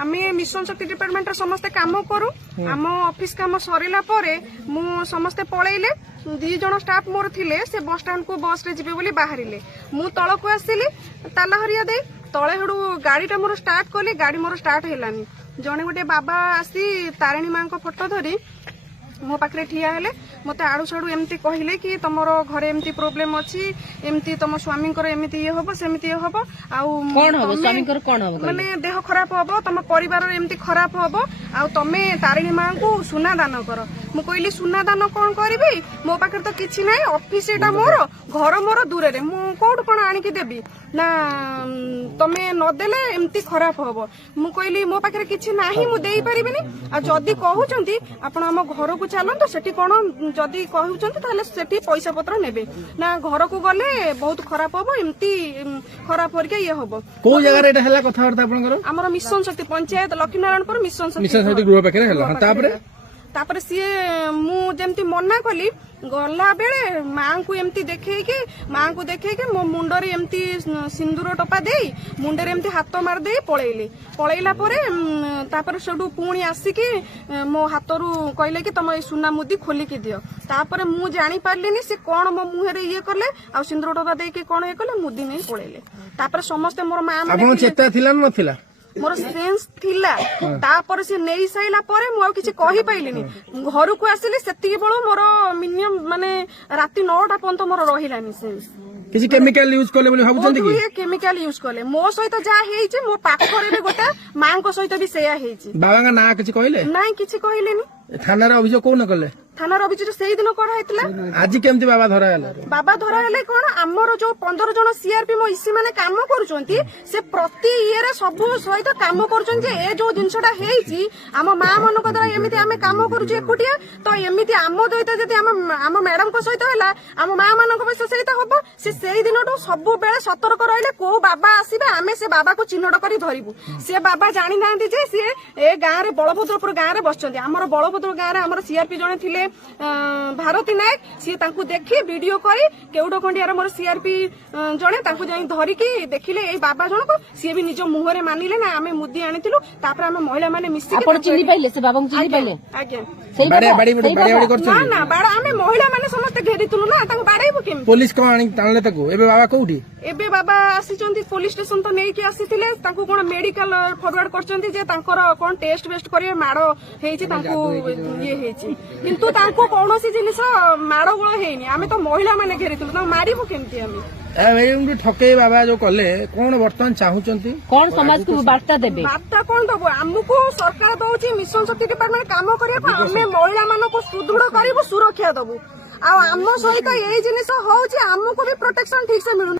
आमे मिशन शक्ति डिपार्टमेंट समस्ते काम करू आम ऑफिस काम सरिला परे मु समस्ते पळैले 2 जण स्टाफ मोर थिले से बस स्टैंड को बस रे जिबे बोली बाहरिले मु तळ को आसिली ताला हरिया दे तळे हडू गाड़ीटा मोर स्टार्ट कली गाड़ी मोर स्टार्ट हेलानी जने गोटे बाबा आसी तारिणी मां को फोटो धरी मो पाखे ठिया हेले मते आड़ू साड़ू एमती कहले कि तुमर घरे एमती प्रोब्लेम अछि एमती तुम स्वामी एमती ये हम सेमती ये हम माने देह खराब हम तुम परिवार एमती खराब हम आ तमे तारिणी मां को सुना दान कर मु कहली सुना दान कौन करी मो पाखे तो किसी ना ऑफिस एटा मोर घर मोर दूर रे मु कोड कौन आनिकी देबी ना तमे नदेले एमती खराब हम मु कहली मो पाखे किसी ना मु देई परिबिनी आ जदी कहउचंती आपण हम घर को चलतो सेठी कोन जदी कहउचंती ताले सेठी पैसा पत्र नेबे ना घर को गले बहुत खराब हम एमती खराब होरके ये हबो को जगह रे हला कथा वार्ता आपनकर हमर मिशन शक्ति पंचायत लक्ष्मीनारायणपुर मिशन शक्ति गृह पाखे हला तापर सी मु जेमती मना कली गला बेले मां को एमती देखे मो मुंडरे एमती सिंदूर टपा दे मुंडरे एमती हाथ मार दे पळैला परे तापर सेडू पुणी आसिकी मो हाथरू कहले कि तुम सुना मुदी खोलिकी दियो तापर मु जानी पारलिनी से कोन मो मुहरे ये करले आ सिंदूर टपा दे के कोन ये करले मुदी नहीं पळैले तापर समस्त मोर मां आपन चेता थिला न थिला मोर सेंस थिला तापर से नेई साइला परे मु किछि कहि पाइलिनी घर को आसिली सेतिकी बेलो मोर मिनिमम माने राती 9टा पर्यंत मोर रहिलानी सेंस किछि केमिकल यूज करले बोली भाबुचंती कि ये केमिकल यूज करले मो सहित जा हेइछि मो पाखरे भी गोटा मां को सहित भी सेया हेइछि बाबा ना किछि कहले नाही किछि कहलेनी थाना रे अभियोग कोन करले थाना अभियोग से दिन करा हेतला आज केमती बाबा धरा हेला बाबा धरा हेले कोन हमर जो 15 जण सीआरपी मो इसी माने काम करूचंती से प्रति ईयर सब सहित काम करूचन जे ए जो जिंसटा हेइछि हम मां मन को द्वारा एमिति हमें काम करूछु एकुटिया तो एमिति आम दैत जति हम मैडम को सहित होला हम मां मन को सहित हबो से सेही दिनटो सब बेले सतर्क रहिले को बाबा आसीबे हमें से बाबा को चिन्हट करी धरिबु से बाबा जानि नांती जे से ए गां रे बलभद्रपुर गां रे बसचंती हमर बलभद्र गां रे हमर सीआरपी जने थिले भारती नायक सी तांकू देखी वीडियो करी केउडो खंडियार मोर सीआरपी जने तांकू जाई धरी की देखिले ए बाबा जन को सी भी निज मुहरे मानिले ना आमे मुद्दी आनिथिलु तापर हम महिला माने मिसी आपण चिन्ही पाइले से बाबा चिन्ही पाइले आज्ञा सेही बाड़ी करछ ना ना बाड़ा आमे महिला माने समस्त घेरितुलु ना तांको बाड़ाइबो केम पुलिस को आनी तानले तको एबे बाबा कोउठी एबे बाबा आसीचंती पुलिस स्टेशन तो नेकी आसीथिले तांको कोन मेडिकल फॉरवर्ड करचंती जे तांकर कोन टेस्ट वेस्ट करिवे माडो हेइछि तांको ये हेइछि किंतु तांको कोनोसी जिनिस माडो गोळ हेइनी आमे तो महिला माने घेरितुलु तो मारिबो केमती आमे ठके बाबा जो कले कौन वर्तमान चाहूचंती कौन समाज को वार्ता देबे वार्ता कौन दबो हमको सरकार दउची मिशन शक्ति डिपार्टमेंट काम करिया हमें महिला मानो को सुदृढ़ करिबो सुरक्षा दबो आ हम सहित एई जिनिस होउची हमको भी प्रोटेक्शन ठीक से मिलु